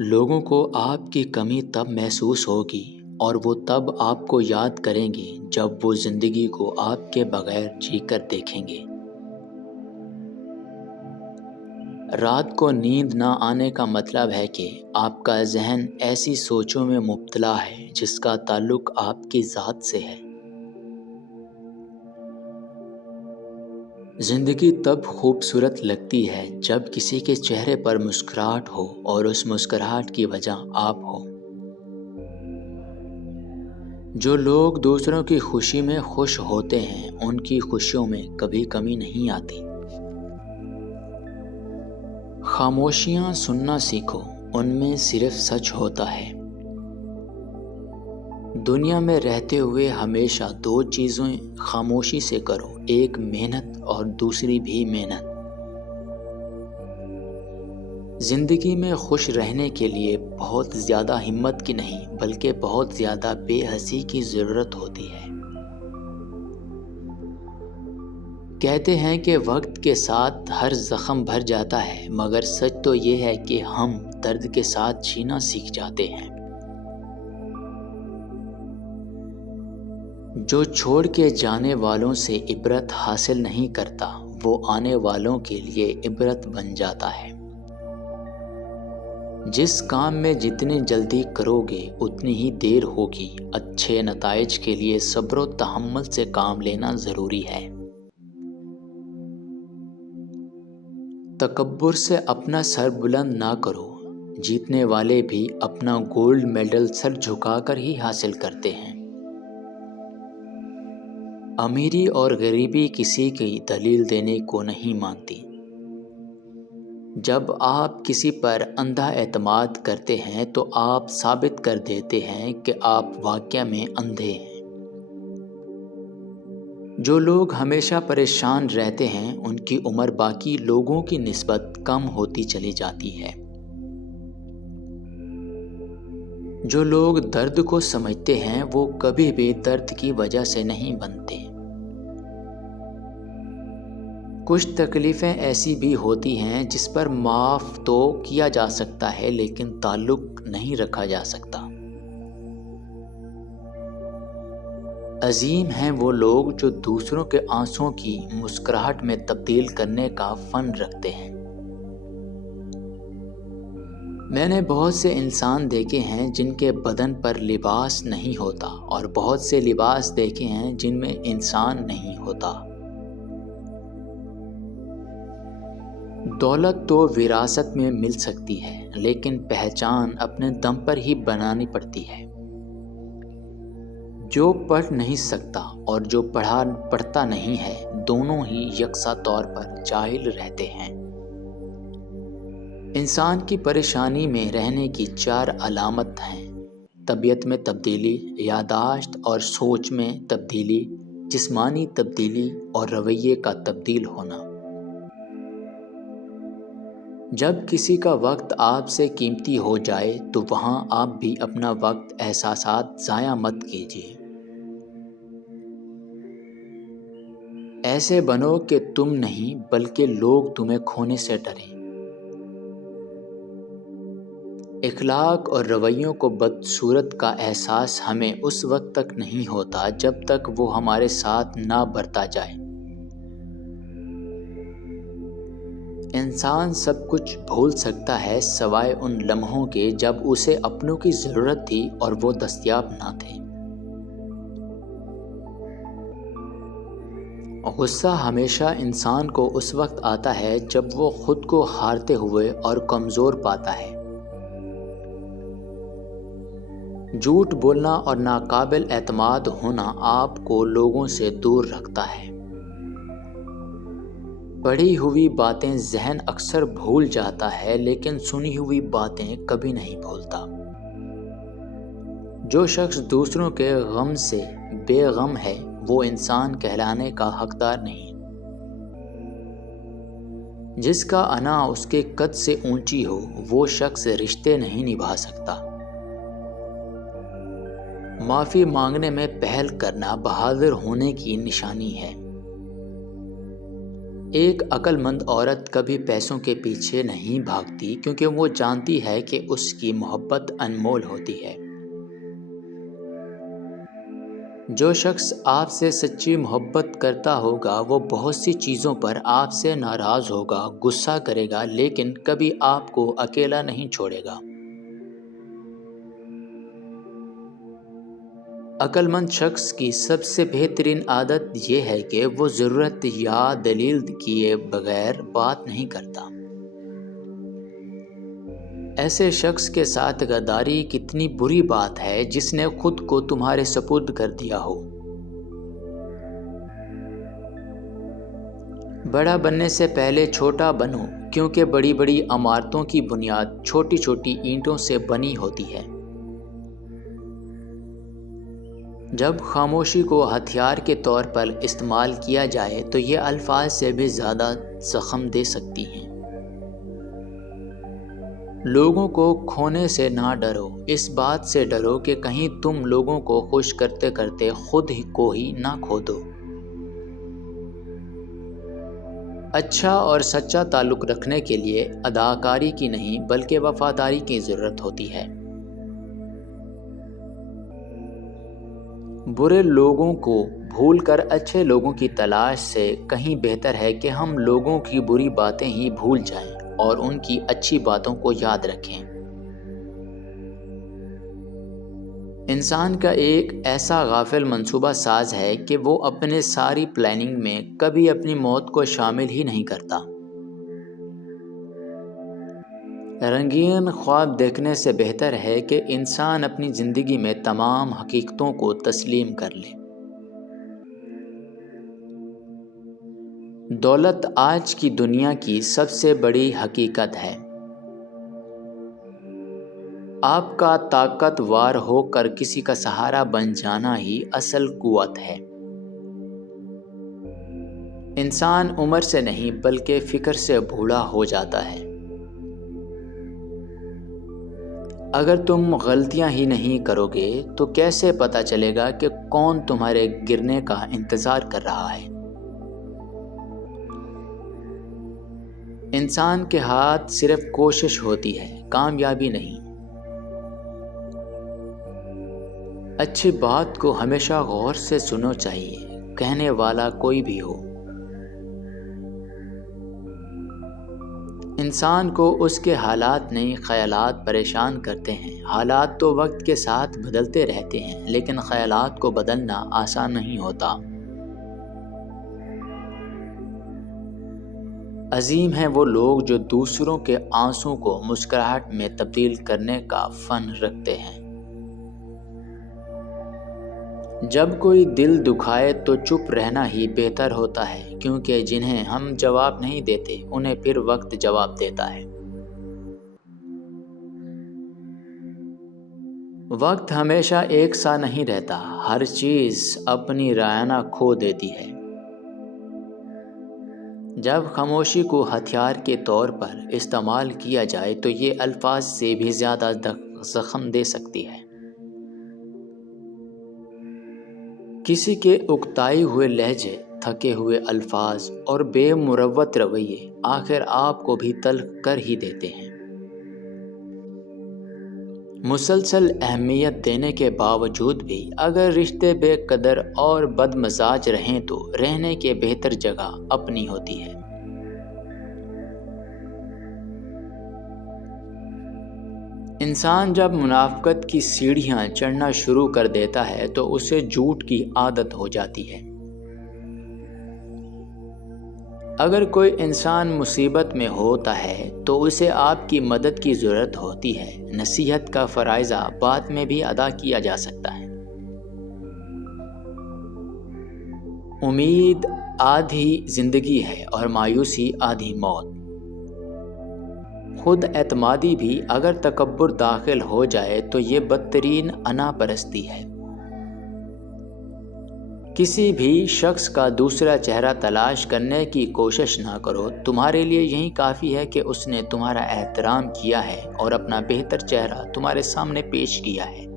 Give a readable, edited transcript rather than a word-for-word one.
لوگوں کو آپ کی کمی تب محسوس ہوگی اور وہ تب آپ کو یاد کریں گے جب وہ زندگی کو آپ کے بغیر جی کر دیکھیں گے۔ رات کو نیند نہ آنے کا مطلب ہے کہ آپ کا ذہن ایسی سوچوں میں مبتلا ہے جس کا تعلق آپ کی ذات سے ہے۔ زندگی تب خوبصورت لگتی ہے جب کسی کے چہرے پر مسکراہٹ ہو اور اس مسکراہٹ کی وجہ آپ ہو۔ جو لوگ دوسروں کی خوشی میں خوش ہوتے ہیں ان کی خوشیوں میں کبھی کمی نہیں آتی۔ خاموشیاں سننا سیکھو، ان میں صرف سچ ہوتا ہے۔ دنیا میں رہتے ہوئے ہمیشہ دو چیزیں خاموشی سے کرو، ایک محنت اور دوسری بھی محنت۔ زندگی میں خوش رہنے کے لیے بہت زیادہ ہمت کی نہیں بلکہ بہت زیادہ بے حسی کی ضرورت ہوتی ہے۔ کہتے ہیں کہ وقت کے ساتھ ہر زخم بھر جاتا ہے، مگر سچ تو یہ ہے کہ ہم درد کے ساتھ جینا سیکھ جاتے ہیں۔ جو چھوڑ کے جانے والوں سے عبرت حاصل نہیں کرتا، وہ آنے والوں کے لیے عبرت بن جاتا ہے۔ جس کام میں جتنی جلدی کرو گے اتنی ہی دیر ہوگی۔ اچھے نتائج کے لیے صبر و تحمل سے کام لینا ضروری ہے۔ تکبر سے اپنا سر بلند نہ کرو، جیتنے والے بھی اپنا گولڈ میڈل سر جھکا کر ہی حاصل کرتے ہیں۔ امیری اور غریبی کسی کی دلیل دینے کو نہیں مانتی۔ جب آپ کسی پر اندھا اعتماد کرتے ہیں تو آپ ثابت کر دیتے ہیں کہ آپ واقعہ میں اندھے ہیں۔ جو لوگ ہمیشہ پریشان رہتے ہیں ان کی عمر باقی لوگوں کی نسبت کم ہوتی چلی جاتی ہے۔ جو لوگ درد کو سمجھتے ہیں وہ کبھی بھی درد کی وجہ سے نہیں بنتے۔ کچھ تکلیفیں ایسی بھی ہوتی ہیں جس پر معاف تو کیا جا سکتا ہے لیکن تعلق نہیں رکھا جا سکتا۔ عظیم ہیں وہ لوگ جو دوسروں کے آنسوؤں کی مسکراہٹ میں تبدیل کرنے کا فن رکھتے ہیں۔ میں نے بہت سے انسان دیکھے ہیں جن کے بدن پر لباس نہیں ہوتا اور بہت سے لباس دیکھے ہیں جن میں انسان نہیں ہوتا۔ دولت تو وراثت میں مل سکتی ہے لیکن پہچان اپنے دم پر ہی بنانی پڑتی ہے۔ جو پڑھ نہیں سکتا اور جو پڑھتا نہیں ہے دونوں ہی یکساں طور پر جاہل رہتے ہیں۔ انسان کی پریشانی میں رہنے کی 4 علامت ہیں: طبیعت میں تبدیلی، یادداشت اور سوچ میں تبدیلی، جسمانی تبدیلی اور رویے کا تبدیل ہونا۔ جب کسی کا وقت آپ سے قیمتی ہو جائے تو وہاں آپ بھی اپنا وقت احساسات ضائع مت کیجیے۔ ایسے بنو کہ تم نہیں بلکہ لوگ تمہیں کھونے سے ڈریں۔ اخلاق اور رویوں کو بدصورت کا احساس ہمیں اس وقت تک نہیں ہوتا جب تک وہ ہمارے ساتھ نہ برتا جائے۔ انسان سب کچھ بھول سکتا ہے سوائے ان لمحوں کے جب اسے اپنوں کی ضرورت تھی اور وہ دستیاب نہ تھے۔ غصہ ہمیشہ انسان کو اس وقت آتا ہے جب وہ خود کو ہارتے ہوئے اور کمزور پاتا ہے۔ جھوٹ بولنا اور ناقابل اعتماد ہونا آپ کو لوگوں سے دور رکھتا ہے۔ پڑھی ہوئی باتیں ذہن اکثر بھول جاتا ہے لیکن سنی ہوئی باتیں کبھی نہیں بھولتا۔ جو شخص دوسروں کے غم سے بے غم ہے وہ انسان کہلانے کا حقدار نہیں۔ جس کا انا اس کے قد سے اونچی ہو وہ شخص رشتے نہیں نبھا سکتا۔ معافی مانگنے میں پہل کرنا بہادر ہونے کی نشانی ہے۔ ایک عقل مند عورت کبھی پیسوں کے پیچھے نہیں بھاگتی کیونکہ وہ جانتی ہے کہ اس کی محبت انمول ہوتی ہے۔ جو شخص آپ سے سچی محبت کرتا ہوگا وہ بہت سی چیزوں پر آپ سے ناراض ہوگا، غصہ کرے گا، لیکن کبھی آپ کو اکیلا نہیں چھوڑے گا۔ عقل مند شخص کی سب سے بہترین عادت یہ ہے کہ وہ ضرورت یا دلیل کیے بغیر بات نہیں کرتا۔ ایسے شخص کے ساتھ غداری کتنی بری بات ہے جس نے خود کو تمہارے سپرد کر دیا ہو۔ بڑا بننے سے پہلے چھوٹا بنو، کیونکہ بڑی بڑی عمارتوں کی بنیاد چھوٹی چھوٹی اینٹوں سے بنی ہوتی ہے۔ جب خاموشی کو ہتھیار کے طور پر استعمال کیا جائے تو یہ الفاظ سے بھی زیادہ زخم دے سکتی ہیں۔ لوگوں کو کھونے سے نہ ڈرو، اس بات سے ڈرو کہ کہیں تم لوگوں کو خوش کرتے کرتے خود کو ہی نہ کھو دو۔ اچھا اور سچا تعلق رکھنے کے لیے اداکاری کی نہیں بلکہ وفاداری کی ضرورت ہوتی ہے۔ برے لوگوں کو بھول کر اچھے لوگوں کی تلاش سے کہیں بہتر ہے کہ ہم لوگوں کی بری باتیں ہی بھول جائیں اور ان کی اچھی باتوں کو یاد رکھیں۔ انسان کا ایک ایسا غافل منصوبہ ساز ہے کہ وہ اپنے ساری پلاننگ میں کبھی اپنی موت کو شامل ہی نہیں کرتا۔ رنگین خواب دیکھنے سے بہتر ہے کہ انسان اپنی زندگی میں تمام حقیقتوں کو تسلیم کر لے۔ دولت آج کی دنیا کی سب سے بڑی حقیقت ہے۔ آپ کا طاقتور ہو کر کسی کا سہارا بن جانا ہی اصل قوت ہے۔ انسان عمر سے نہیں بلکہ فکر سے بوڑھا ہو جاتا ہے۔ اگر تم غلطیاں ہی نہیں کرو گے تو کیسے پتہ چلے گا کہ کون تمہارے گرنے کا انتظار کر رہا ہے؟ انسان کے ہاتھ صرف کوشش ہوتی ہے، کامیابی نہیں۔ اچھی بات کو ہمیشہ غور سے سنو چاہیے، کہنے والا کوئی بھی ہو۔ انسان کو اس کے حالات نہیں خیالات پریشان کرتے ہیں۔ حالات تو وقت کے ساتھ بدلتے رہتے ہیں لیکن خیالات کو بدلنا آسان نہیں ہوتا۔ عظیم ہیں وہ لوگ جو دوسروں کے آنسوں کو مسکراہٹ میں تبدیل کرنے کا فن رکھتے ہیں۔ جب کوئی دل دکھائے تو چپ رہنا ہی بہتر ہوتا ہے، کیونکہ جنہیں ہم جواب نہیں دیتے انہیں پھر وقت جواب دیتا ہے۔ وقت ہمیشہ ایک سا نہیں رہتا، ہر چیز اپنی رائنا کھو دیتی ہے۔ جب خاموشی کو ہتھیار کے طور پر استعمال کیا جائے تو یہ الفاظ سے بھی زیادہ زخم دے سکتی ہے۔ کسی کے اکتائے ہوئے لہجے، تھکے ہوئے الفاظ اور بے مروت رویے آخر آپ کو بھی تلخ کر ہی دیتے ہیں۔ مسلسل اہمیت دینے کے باوجود بھی اگر رشتے بے قدر اور بد مزاج رہیں تو رہنے کے بہتر جگہ اپنی ہوتی ہے۔ انسان جب منافقت کی سیڑھیاں چڑھنا شروع کر دیتا ہے تو اسے جھوٹ کی عادت ہو جاتی ہے۔ اگر کوئی انسان مصیبت میں ہوتا ہے تو اسے آپ کی مدد کی ضرورت ہوتی ہے۔ نصیحت کا فرائضہ بعد میں بھی ادا کیا جا سکتا ہے۔ امید آدھی زندگی ہے اور مایوسی آدھی موت۔ خود اعتمادی بھی اگر تکبر داخل ہو جائے تو یہ بدترین انا پرستی ہے۔ کسی بھی شخص کا دوسرا چہرہ تلاش کرنے کی کوشش نہ کرو، تمہارے لیے یہی کافی ہے کہ اس نے تمہارا احترام کیا ہے اور اپنا بہتر چہرہ تمہارے سامنے پیش کیا ہے۔